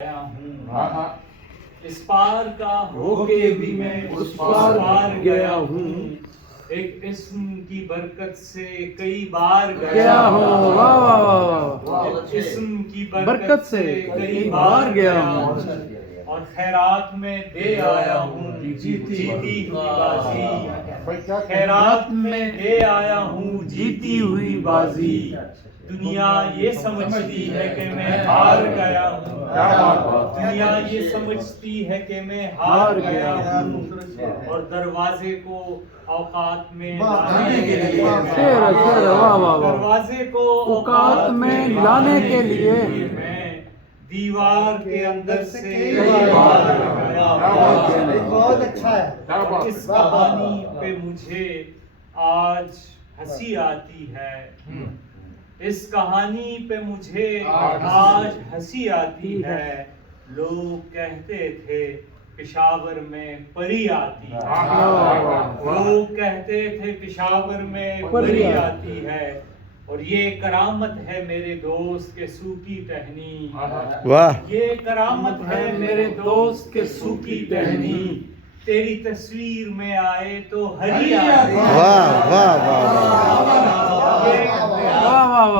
हूँ, इस पार का होके भी मैं उस पार गया हूँ। एक इस्म की बरकत से कई बार गया हूँ। वाह वाह वाह वाह। एक इस्म की बरकत से कई बार गया हूँ और खैरात में दे आया हूँ जीती हुई बाजी। खैरात में दे आया हूँ जीती हुई बाजी। दुनिया ये समझती है कि मैं हार गया हूँ। दुनिया ये समझती है कि मैं हार गया हूँ और दरवाजे को औकात में लाने के लिए दरवाजे को औकात में लाने के लिए मैं दीवार के अंदर से बहुत अच्छा है। इस कहानी पे मुझे आज हंसी आती है। इस कहानी पे मुझे आज हंसी आती है। लोग कहते थे पेशावर में परी आती है। लोग कहते थे पेशावर में परी आती है और ये करामत है मेरे दोस्त के सूखी टहनी। वाह। ये करामत है मेरे दोस्त के सूखी टहनी। तेरी तस्वीर में आए तो हरी आती है। वाह वाह वाह। ये वाह वाह।